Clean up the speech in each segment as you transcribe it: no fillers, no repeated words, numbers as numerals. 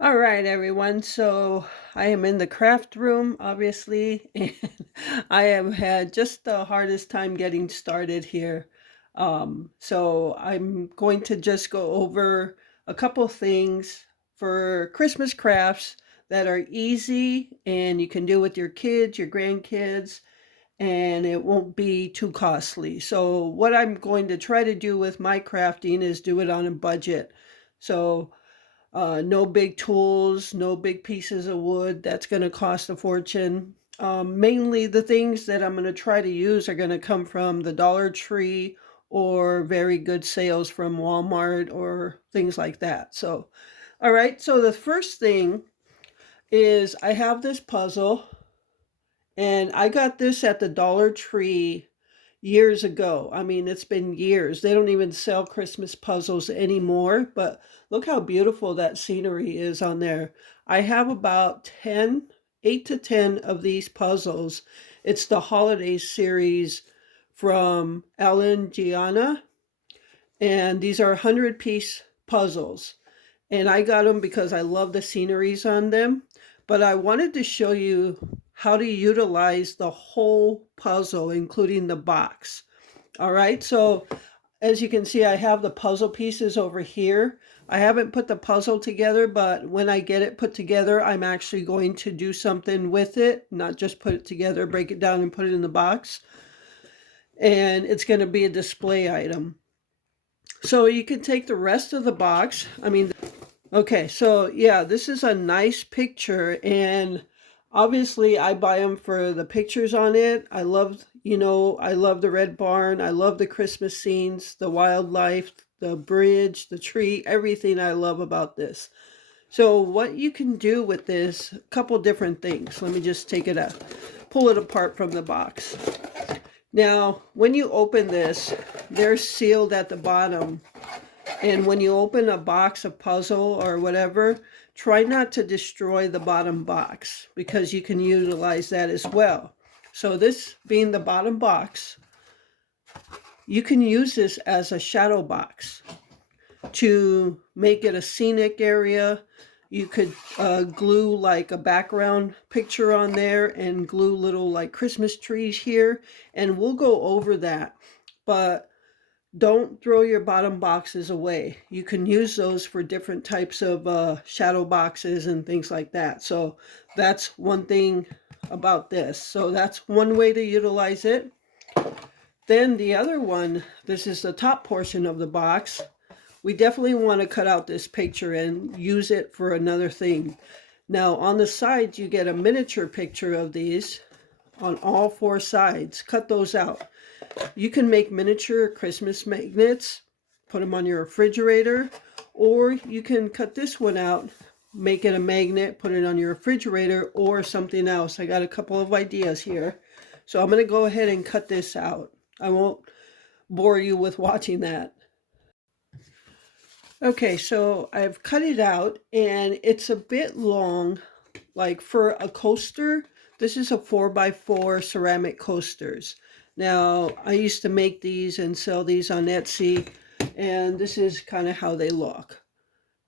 All right, everyone. So I am in the craft room, obviously, and I have had just the hardest time getting started here. So I'm going to just go over a couple things for Christmas crafts that are easy and you can do with your kids, your grandkids, and it won't be too costly. So what I'm going to try to do with my crafting is do it on a budget. So no big tools, no big pieces of wood. That's going to cost a fortune. Mainly the things that I'm going to try to use are going to come from the Dollar Tree or very good sales from Walmart or things like that. So, all right. So the first thing is I have this puzzle and I got this at the Dollar Tree years ago. I mean, it's been years. They don't even sell Christmas puzzles anymore, but look how beautiful that scenery is on there. I have about 10, 8 to 10 of these puzzles. It's the holiday series from Ellen Gianna, and these are 100-piece puzzles. And I got them because I love the sceneries on them. But I wanted to show you how to utilize the whole puzzle, including the box. All right, so as you can see, I have the puzzle pieces over here. I haven't put the puzzle together, but when I get it put together, I'm actually going to do something with it, not just put it together, break it down and put it in the box. And it's going to be a display item. So you can take the rest of the box. Okay, so yeah, this is a nice picture, and obviously I buy them for the pictures on it. I love the red barn. I love the Christmas scenes, the wildlife, the bridge, the tree, everything I love about this. So what you can do with this, a couple different things. Let me just pull it apart from the box. Now, when you open this, they're sealed at the bottom. And when you open a box of puzzle or whatever, try not to destroy the bottom box because you can utilize that as well. So this being the bottom box, you can use this as a shadow box to make it a scenic area. You could glue like a background picture on there and glue little like Christmas trees here. And we'll go over that. But don't throw your bottom boxes away. You can use those for different types of shadow boxes and things like that. So that's one thing about this. So that's one way to utilize it. Then the other one, this is the top portion of the box. We definitely want to cut out this picture and use it for another thing. Now on the sides, you get a miniature picture of these on all four sides. Cut those out. You can make miniature Christmas magnets, put them on your refrigerator, or you can cut this one out, make it a magnet, put it on your refrigerator, or something else. I got a couple of ideas here. So I'm going to go ahead and cut this out. I won't bore you with watching that. Okay, so I've cut it out, and it's a bit long, like for a coaster. This is a 4x4 ceramic coasters. Now, I used to make these and sell these on Etsy, and this is kind of how they look.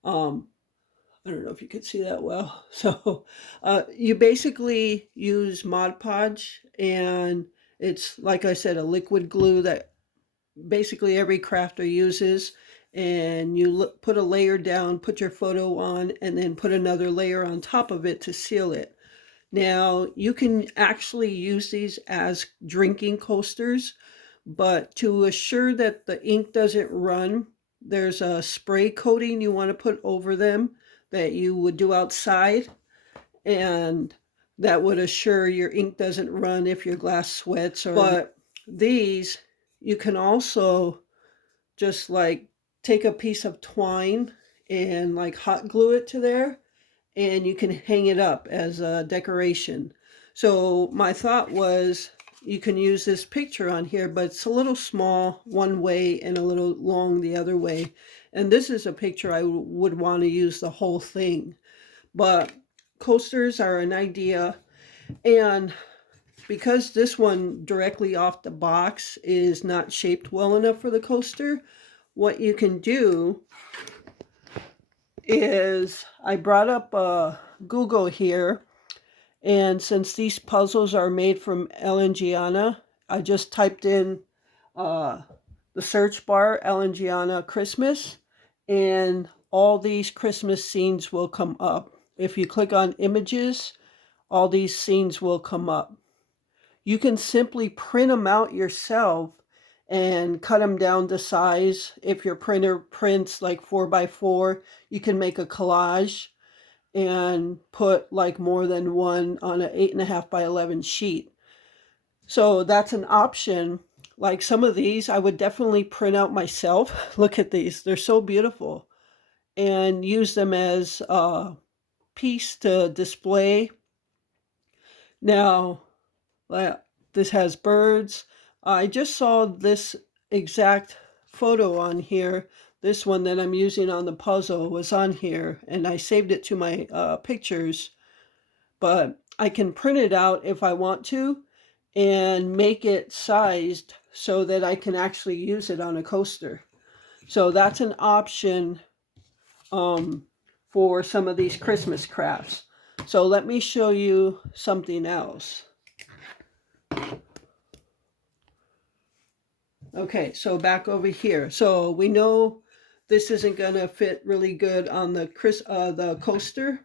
I don't know if you could see that well. So you basically use Mod Podge, and it's, like I said, a liquid glue that basically every crafter uses. And you put a layer down, put your photo on, and then put another layer on top of it to seal it. Now, you can actually use these as drinking coasters, but to assure that the ink doesn't run, there's a spray coating you want to put over them that you would do outside, and that would assure your ink doesn't run if your glass sweats. But these, you can also just like take a piece of twine and like hot glue it to there, and you can hang it up as a decoration. So my thought was you can use this picture on here, but it's a little small one way and a little long the other way. And this is a picture I would want to use the whole thing. But coasters are an idea. And because this one directly off the box is not shaped well enough for the coaster, what you can do is I brought up Google here, and since these puzzles are made from Elangiana, I just typed in uh, the search bar Elangiana Christmas, and all these Christmas scenes will come up. If you click on images, all these scenes will come up. You can simply print them out yourself and cut them down to size. If your printer prints like 4x4, you can make a collage and put like more than one on an 8.5 by 11 sheet. So that's an option. Like some of these, I would definitely print out myself. Look at these, they're so beautiful. And use them as a piece to display. Now, this has birds. I just saw this exact photo on here. This one that I'm using on the puzzle was on here, and I saved it to my pictures. But I can print it out if I want to and make it sized so that I can actually use it on a coaster. So that's an option for some of these Christmas crafts. So let me show you something else. Okay, so back over here. So we know this isn't going to fit really good on the coaster.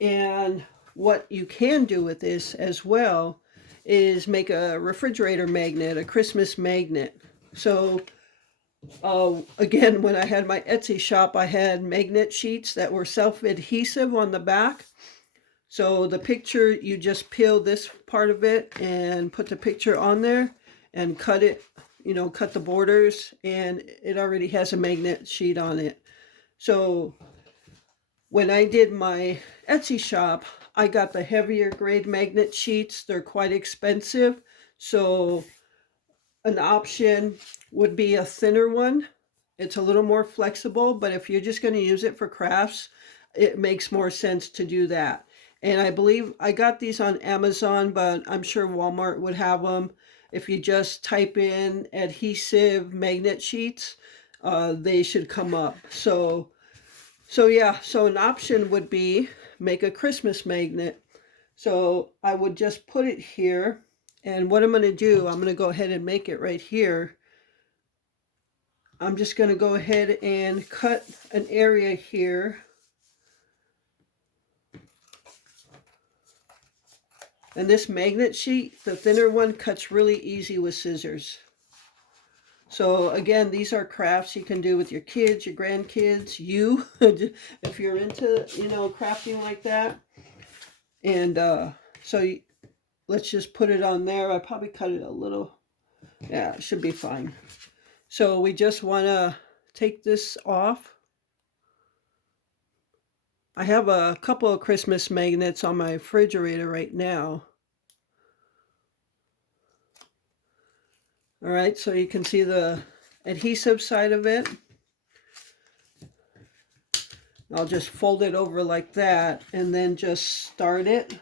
And what you can do with this as well is make a refrigerator magnet, a Christmas magnet. So again, when I had my Etsy shop, I had magnet sheets that were self-adhesive on the back. So the picture, you just peel this part of it and put the picture on there and cut it, cut the borders, and it already has a magnet sheet on it. So when I did my Etsy shop, I got the heavier grade magnet sheets. They're quite expensive. So an option would be a thinner one. It's a little more flexible, but if you're just going to use it for crafts, it makes more sense to do that. And I believe I got these on Amazon, but I'm sure Walmart would have them. If you just type in adhesive magnet sheets, they should come up. So yeah, so an option would be make a Christmas magnet. So I would just put it here. And what I'm going to do, I'm going to go ahead and make it right here. I'm just going to go ahead and cut an area here. And this magnet sheet, the thinner one, cuts really easy with scissors. So again, these are crafts you can do with your kids, your grandkids, you, if you're into, crafting like that. And let's just put it on there. I probably cut it a little. Yeah, it should be fine. So we just want to take this off. I have a couple of Christmas magnets on my refrigerator right now. All right, so you can see the adhesive side of it. I'll just fold it over like that and then just start it.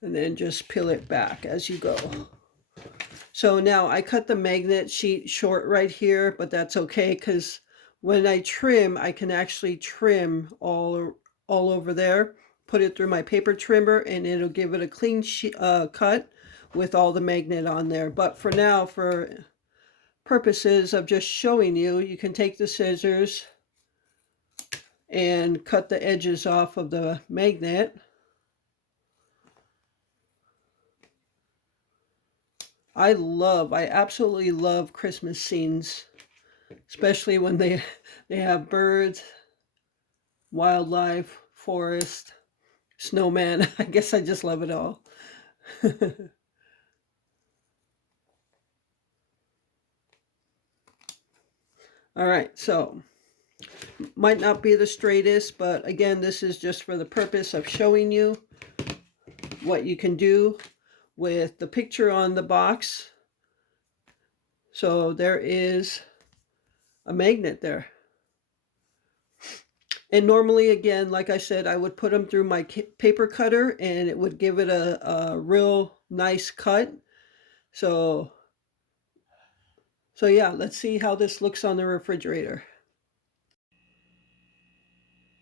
And then just peel it back as you go. So now I cut the magnet sheet short right here, but that's okay because when I trim, I can actually trim all over there, put it through my paper trimmer, and it'll give it a clean cut with all the magnet on there. But for now, for purposes of just showing you, you can take the scissors and cut the edges off of the magnet. I absolutely love Christmas scenes, especially when they have birds, wildlife, forest, snowman. I guess I just love it all. All right, so might not be the straightest, but again, this is just for the purpose of showing you what you can do with the picture on the box. So there is a magnet there. And normally, again, like I said, I would put them through my paper cutter and it would give it a real nice cut. So, so yeah, let's see how this looks on the refrigerator.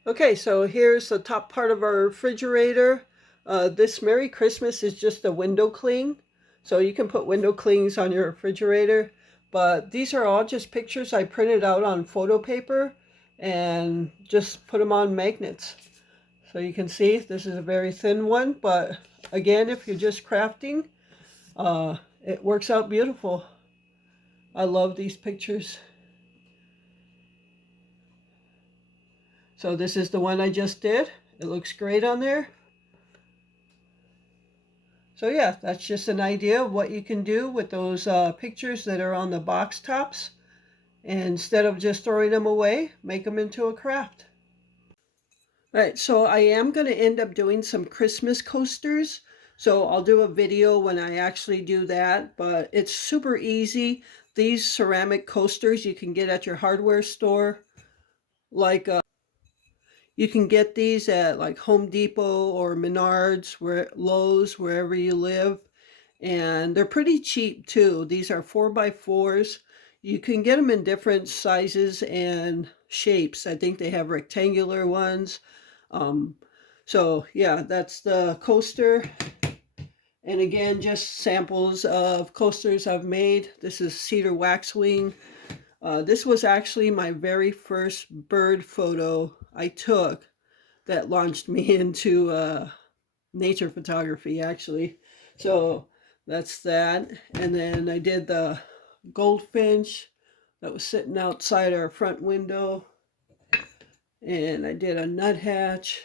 Okay, so here's the top part of our refrigerator. This Merry Christmas is just a window cling. So you can put window clings on your refrigerator. But these are all just pictures I printed out on photo paper and just put them on magnets. So you can see this is a very thin one, but again, if you're just crafting, it works out beautiful. I love these pictures. So this is the one I just did. It looks great on there. So yeah, that's just an idea of what you can do with those pictures that are on the box tops. And instead of just throwing them away, make them into a craft. All right, so I am going to end up doing some Christmas coasters. So I'll do a video when I actually do that, but it's super easy. These ceramic coasters you can get at your hardware store. Like you can get these at like Home Depot or Menards, where Lowe's, wherever you live. And they're pretty cheap too. These are 4x4s. You can get them in different sizes and shapes. I think they have rectangular ones. Um, so yeah, that's the coaster. And again, just samples of coasters I've made. This is cedar waxwing. This was actually my very first bird photo I took that launched me into nature photography, actually. So that's that. And then I did the goldfinch that was sitting outside our front window. And I did a nuthatch.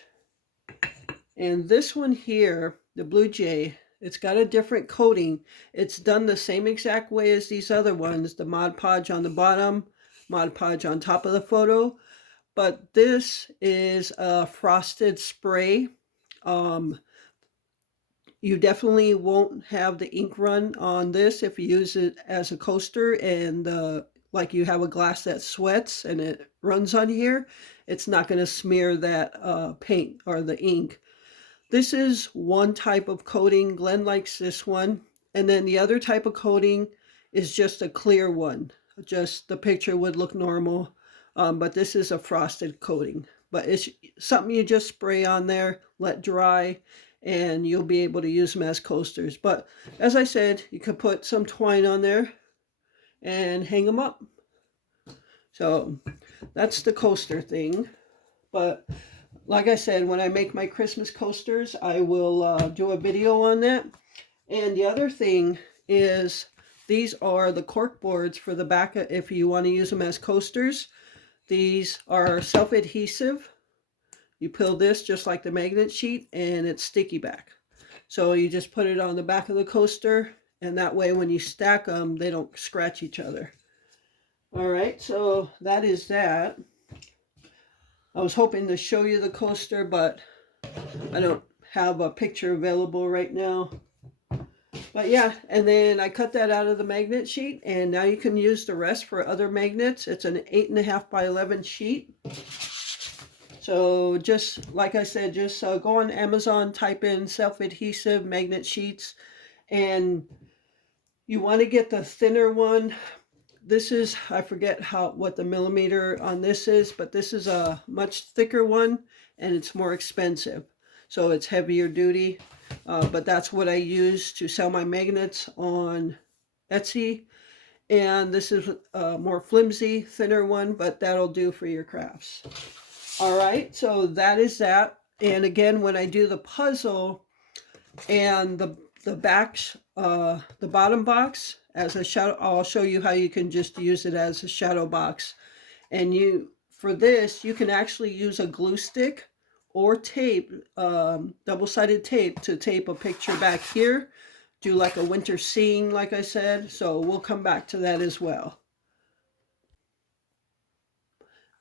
And this one here, the blue jay, it's got a different coating. It's done the same exact way as these other ones, the Mod Podge on the bottom, Mod Podge on top of the photo. But this is a frosted spray. You definitely won't have the ink run on this if you use it as a coaster and like you have a glass that sweats and it runs on here. It's not going to smear that paint or the ink. This is one type of coating. Glenn likes this one. And then the other type of coating is just a clear one. Just the picture would look normal. But this is a frosted coating. But it's something you just spray on there, let dry, and you'll be able to use them as coasters. But as I said, you could put some twine on there and hang them up. So that's the coaster thing. But like I said, when I make my Christmas coasters, I will do a video on that. And the other thing is these are the cork boards for the back if you want to use them as coasters. These are self-adhesive. You peel this just like the magnet sheet and it's sticky back. So you just put it on the back of the coaster and that way when you stack them, they don't scratch each other. All right, so that is that. I was hoping to show you the coaster, but I don't have a picture available right now. But yeah, and then I cut that out of the magnet sheet, and now you can use the rest for other magnets. It's an 8.5 by 11 sheet. So just like I said, just go on Amazon, type in self-adhesive magnet sheets, and you want to get the thinner one. This is, I forget what the millimeter on this is, but this is a much thicker one and it's more expensive. So it's heavier duty, but that's what I use to sell my magnets on Etsy. And this is a more flimsy, thinner one, but that'll do for your crafts. All right, so that is that. And again, when I do the puzzle and the back, the bottom box as a shadow, I'll show you how you can just use it as a shadow box. And for this, you can actually use a glue stick or tape, double-sided tape to tape a picture back here. Do like a winter scene, like I said. So we'll come back to that as well.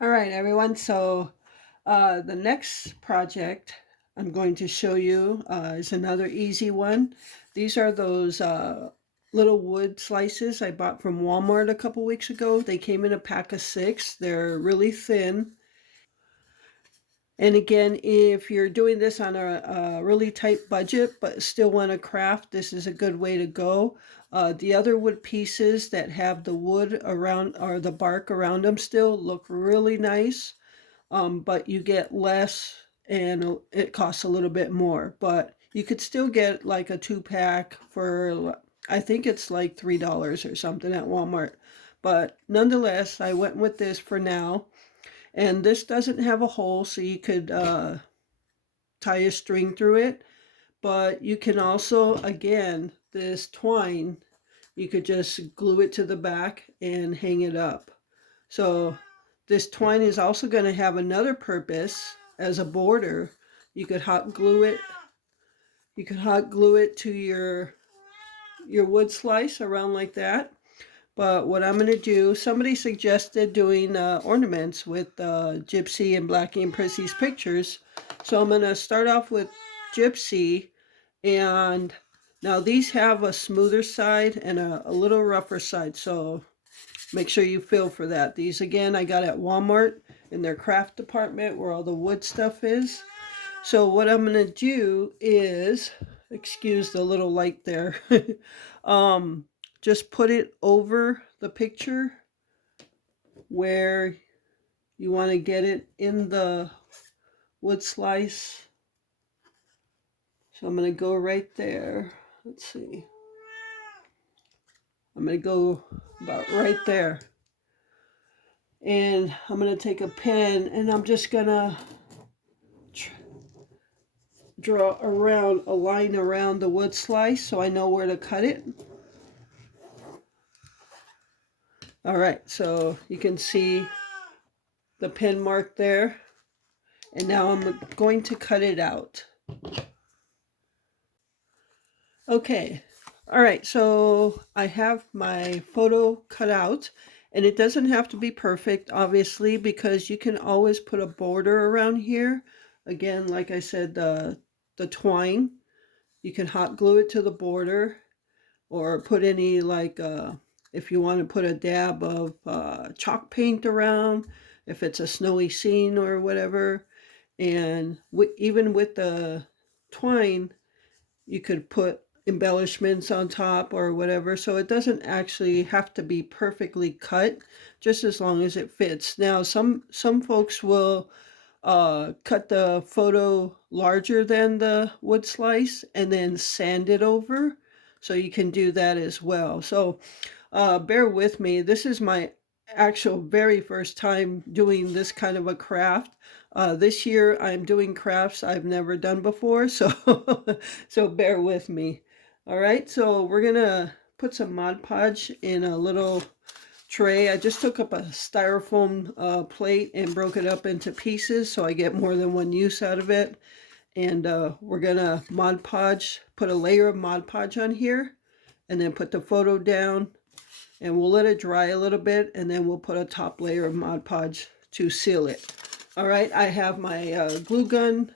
All right, everyone. So the next project I'm going to show you is another easy one. These are those little wood slices I bought from Walmart a couple weeks ago. They came in a pack of 6. They're really thin. And again, if you're doing this on a really tight budget but still want to craft, this is a good way to go. The other wood pieces that have the wood around or the bark around them still look really nice, but you get less and it costs a little bit more. But you could still get like a 2-pack for, I think it's like $3 or something at Walmart. But nonetheless, I went with this for now. And this doesn't have a hole, so you could tie a string through it. But you can also, again, this twine, you could just glue it to the back and hang it up. So this twine is also going to have another purpose as a border. You could hot glue it. You could hot glue it to your wood slice around like that. But what I'm going to do, somebody suggested doing ornaments with Gypsy and Blackie and Prissy's pictures. So I'm going to start off with Gypsy. And now these have a smoother side and a little rougher side. So make sure you feel for that. These, again, I got at Walmart in their craft department where all the wood stuff is. So what I'm going to do is, excuse the little light there, just put it over the picture where you want to get it in the wood slice. So I'm going to go right there. Let's see. I'm going to go about right there. And I'm going to take a pen and I'm just going to draw around a line around the wood slice so I know where to cut it. All right, so you can see the pen mark there. And now I'm going to cut it out. Okay, all right, so I have my photo cut out, and it doesn't have to be perfect, obviously, because you can always put a border around here. Again, like I said, the twine, you can hot glue it to the border, or put any, like, if you want to put a dab of chalk paint around, if it's a snowy scene or whatever. And even with the twine, you could put embellishments on top or whatever. So it doesn't actually have to be perfectly cut, just as long as it fits. Now, some folks will cut the photo larger than the wood slice and then sand it over. So you can do that as well. So bear with me. This is my actual very first time doing this kind of a craft. This year I'm doing crafts I've never done before, so so bear with me. All right, so we're gonna put some Mod Podge in a little tray. I just took up a styrofoam plate and broke it up into pieces so I get more than one use out of it. And we're gonna Mod Podge, put a layer of Mod Podge on here, and then put the photo down, and we'll let it dry a little bit, and then we'll put a top layer of Mod Podge to seal it. All right, I have my glue gun.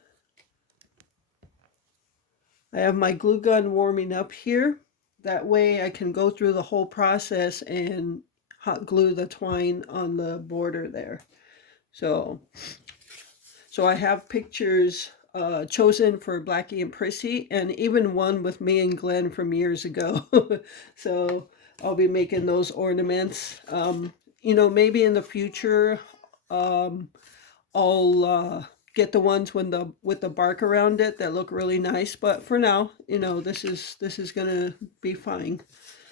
I have my glue gun warming up here. That way I can go through the whole process and hot glue the twine on the border there. So I have pictures chosen for Blackie and Prissy, and even one with me and Glenn from years ago. So I'll be making those ornaments. You know, maybe in the future, I'll get the ones with the bark around it that look really nice. But for now, you know, this is gonna be fine.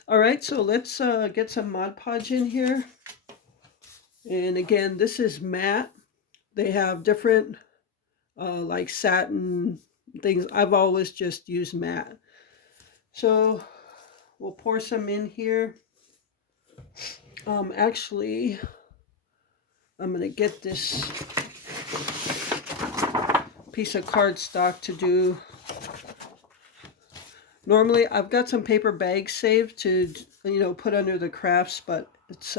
All right, so let's get some Mod Podge in here. And again, this is matte. They have different like satin things. I've always just used matte. So we'll pour some in here. Actually, I'm gonna get this piece of cardstock to do. Normally, I've got some paper bags saved to, you know, put under the crafts, but it's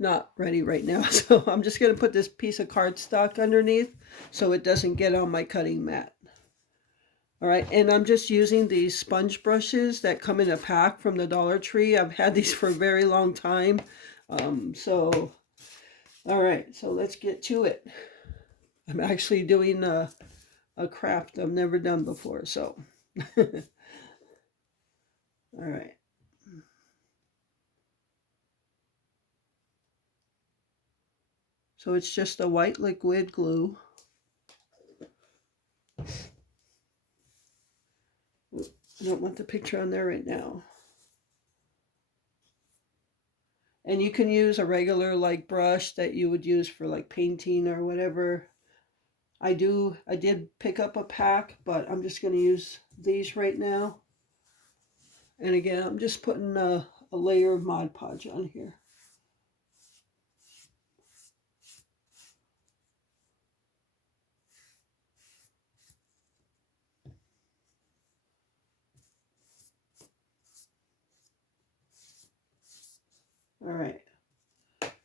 not ready right now. So I'm just gonna put this piece of cardstock underneath so it doesn't get on my cutting mat. All right, and I'm just using these sponge brushes that come in a pack from the Dollar Tree. I've had these for a very long time. All right, so let's get to it. I'm actually doing a craft I've never done before, so. All right. So it's just a white liquid glue. I don't want the picture on there right now. And you can use a regular like brush that you would use for like painting or whatever. I did pick up a pack, but I'm just going to use these right now. And again, I'm just putting a layer of Mod Podge on here. All right.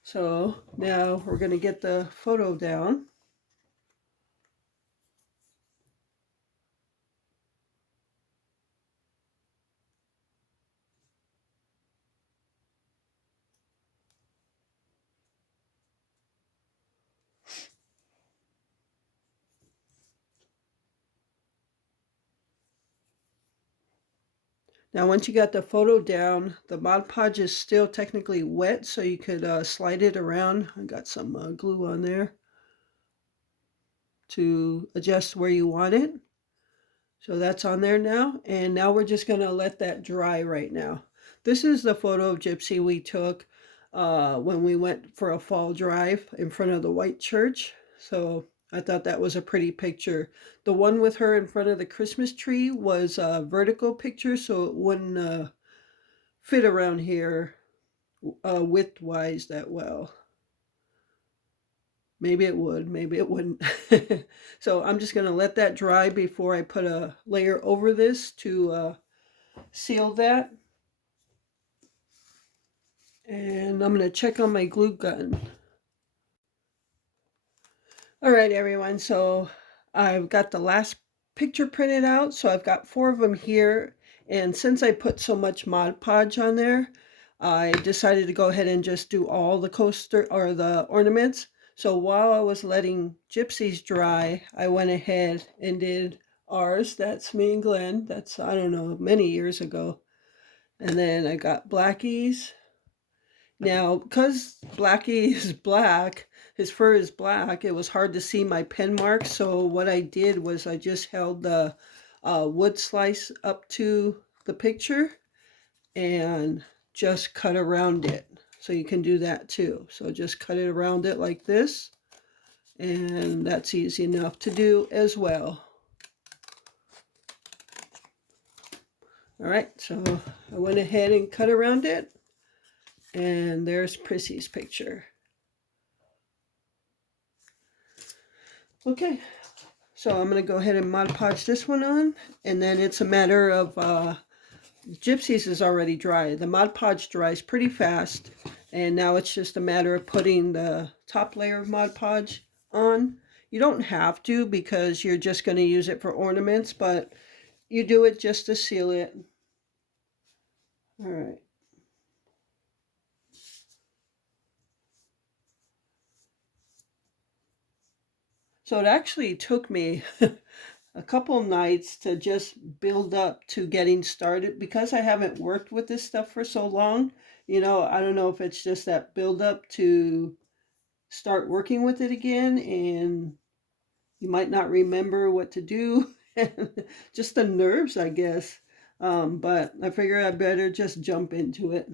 So now we're going to get the photo down. Now, once you got the photo down, the Mod Podge is still technically wet, so you could slide it around. I got some glue on there to adjust where you want it. So that's on there now. And now we're just going to let that dry right now. This is the photo of Gypsy we took when we went for a fall drive in front of the white church. So I thought that was a pretty picture. The one with her in front of the Christmas tree was a vertical picture, so it wouldn't fit around here width-wise that well. Maybe it would, maybe it wouldn't. So I'm just going to let that dry before I put a layer over this to seal that. And I'm going to check on my glue gun. All right, everyone, so I've got the last picture printed out, so I've got 4 of them here, and since I put so much Mod Podge on there, I decided to go ahead and just do all the coaster or the ornaments. So while I was letting Gypsy's dry, I went ahead and did ours. That's me and Glenn. That's, I don't know, many years ago. And then I got Blackie's. Now, because Blackie is black, his fur is black, it was hard to see my pen marks. So what I did was I just held the wood slice up to the picture and just cut around it. So you can do that too. So just cut it around it like this. And that's easy enough to do as well. All right, so I went ahead and cut around it. And there's Prissy's picture. Okay, so I'm going to go ahead and Mod Podge this one on, and then it's a matter of, Gypsy's is already dry. The Mod Podge dries pretty fast, and now it's just a matter of putting the top layer of Mod Podge on. You don't have to because you're just going to use it for ornaments, but you do it just to seal it. All right. So it actually took me a couple nights to just build up to getting started because I haven't worked with this stuff for so long. You know, I don't know if it's just that build up to start working with it again and you might not remember what to do. Just the nerves, I guess. But I figure I better just jump into it.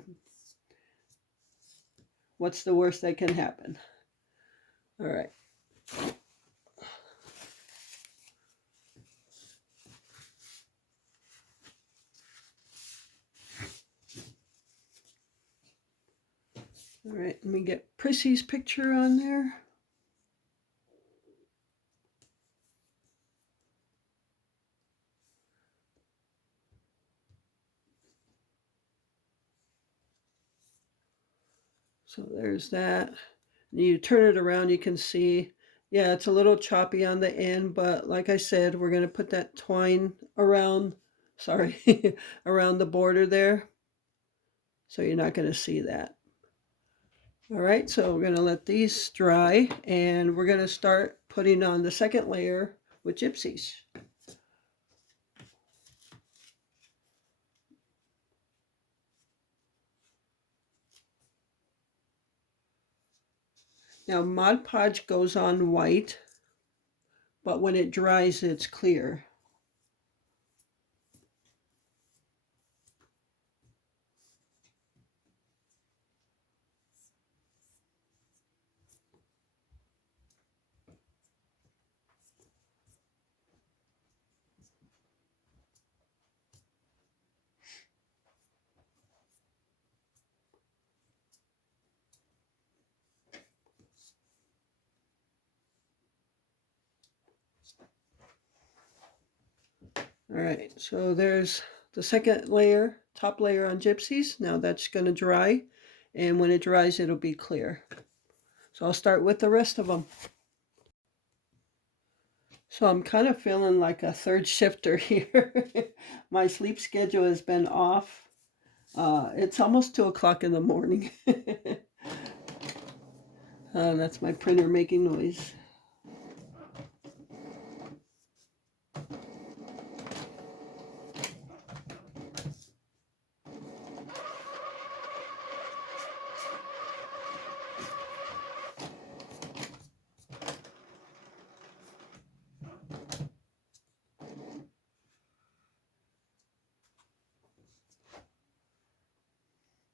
What's the worst that can happen? All right. All right, let me get Prissy's picture on there. So there's that. You turn it around, you can see, yeah, it's a little choppy on the end, but like I said, we're going to put that twine around, sorry, around the border there. So you're not going to see that. All right, so we're going to let these dry and we're going to start putting on the second layer with gypsies. Now Mod Podge goes on white, but when it dries it's clear. All right, so there's the second layer, top layer on gypsies. Now that's going to dry, and when it dries it'll be clear. So I'll start with the rest of them. So I'm kind of feeling like a third shifter here. My sleep schedule has been off. It's almost 2 o'clock in the morning. That's my printer making noise.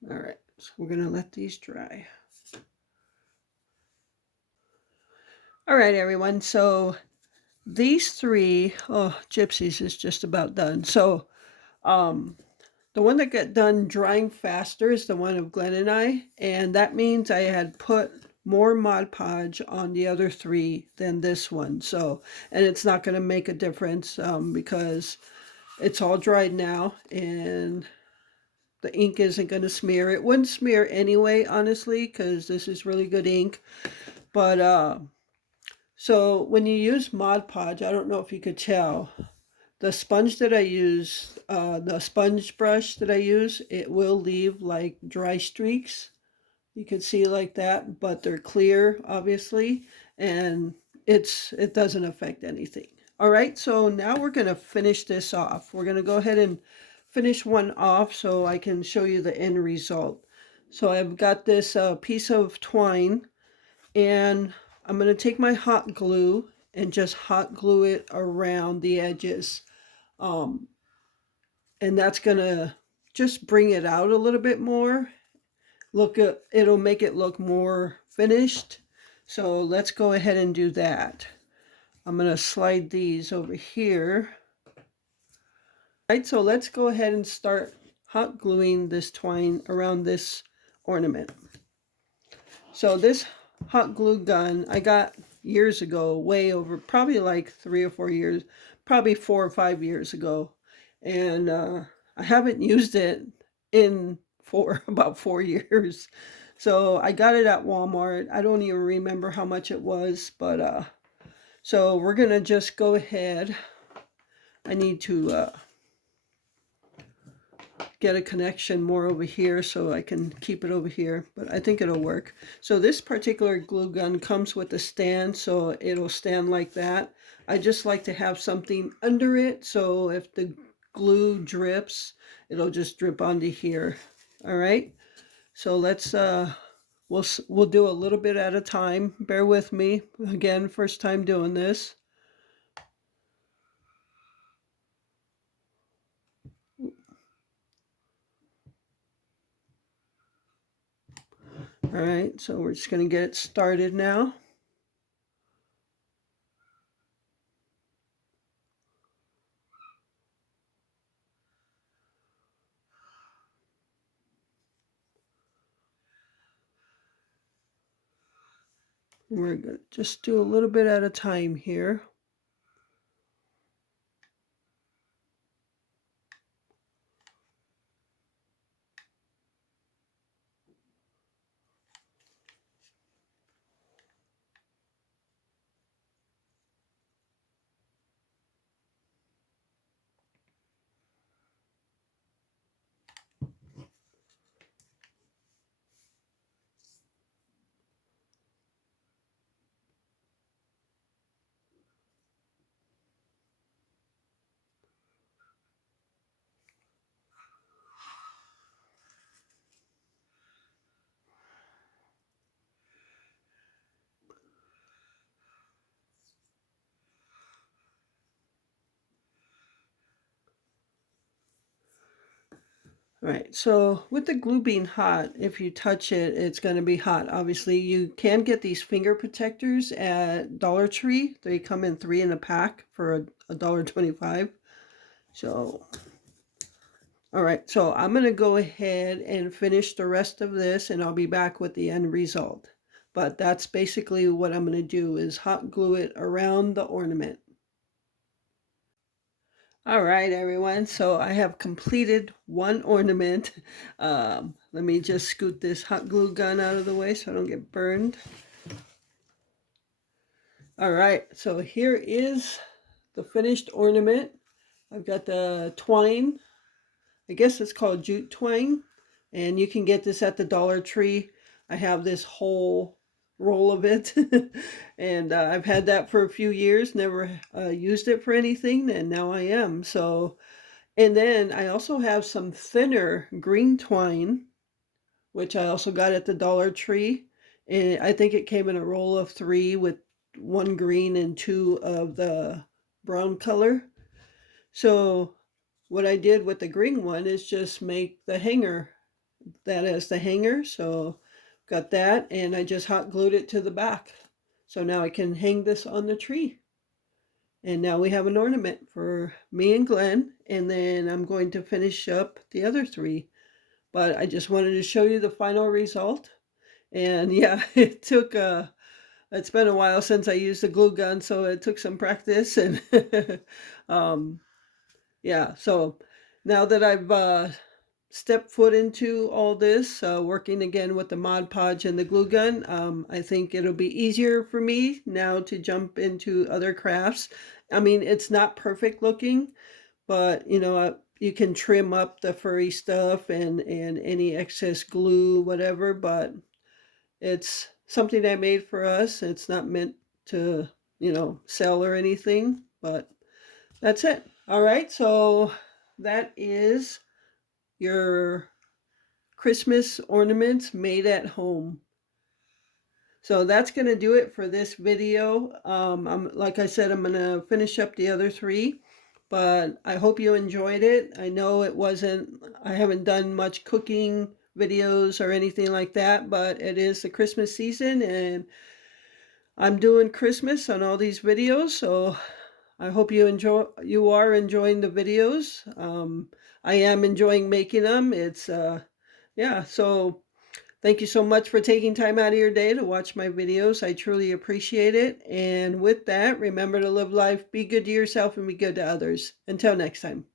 All right, so we're gonna let these dry. All right, everyone, so these three, oh, gypsies is just about done. So the one that got done drying faster is the one of Glenn and I, and that means I had put more Mod Podge on the other three than this one. So, and it's not going to make a difference because it's all dried now, and the ink isn't going to smear. It wouldn't smear anyway, honestly, because this is really good ink. But so when you use Mod Podge, I don't know if you could tell, the sponge that I use, the sponge brush that I use, it will leave like dry streaks. You can see like that, but they're clear, obviously, and it doesn't affect anything. All right, so now we're going to finish this off. We're going to go ahead and finish one off so I can show you the end result. So I've got this piece of twine, and I'm going to take my hot glue and just hot glue it around the edges. And that's going to just bring it out a little bit more. It'll make it look more finished. So let's go ahead and do that. I'm going to slide these over here. All right, so let's go ahead and start hot gluing this twine around this ornament. So this hot glue gun I got years ago, way over, probably like 3 or 4 years, probably 4 or 5 years ago. And I haven't used it in about 4 years. So I got it at Walmart. I don't even remember how much it was, but so we're gonna just go ahead. I need to get a connection more over here so I can keep it over here, but I think it'll work. So this particular glue gun comes with a stand, so it'll stand like that. I just like to have something under it, so if the glue drips, it'll just drip onto here. All right, so let's we'll do a little bit at a time. Bear with me. Again, first time doing this. All right, so we're just going to get it started now. We're going to just do a little bit at a time here. All right, so with the glue being hot, if you touch it, it's going to be hot. Obviously, you can get these finger protectors at Dollar Tree. They come in 3 in a pack for a $1.25. So, all right, so I'm going to go ahead and finish the rest of this, and I'll be back with the end result. But that's basically what I'm going to do is hot glue it around the ornament. All right, everyone. So I have completed one ornament. Let me just scoot this hot glue gun out of the way so I don't get burned. All right, so here is the finished ornament. I've got the twine. I guess it's called jute twine. And you can get this at the Dollar Tree. I have this whole roll of it. And I've had that for a few years, never used it for anything, and now I am. So, and then I also have some thinner green twine, which I also got at the Dollar Tree. And I think it came in a roll of 3 with 1 green and 2 of the brown color. So what I did with the green one is just make the hanger, that as the hanger. So got that, and I just hot glued it to the back. So now I can hang this on the tree. And now we have an ornament for me and Glenn, and then I'm going to finish up the other 3. But I just wanted to show you the final result. And yeah, it's been a while since I used the glue gun, so it took some practice. And um, yeah, so now that I've stepped foot into all this, working again with the Mod Podge and the glue gun, I think it'll be easier for me now to jump into other crafts. I mean, it's not perfect looking, but you know, you can trim up the furry stuff and any excess glue, whatever, but it's something I made for us. It's not meant to, you know, sell or anything, but that's it. All right, so that is your Christmas ornaments made at home. So that's going to do it for this video. Like I said, I'm going to finish up the other 3, but I hope you enjoyed it. I know I haven't done much cooking videos or anything like that, but it is the Christmas season and I'm doing Christmas on all these videos. So I hope you are enjoying the videos. I am enjoying making them. Yeah, so thank you so much for taking time out of your day to watch my videos. I truly appreciate it. And with that, remember to live life, be good to yourself, and be good to others. Until next time.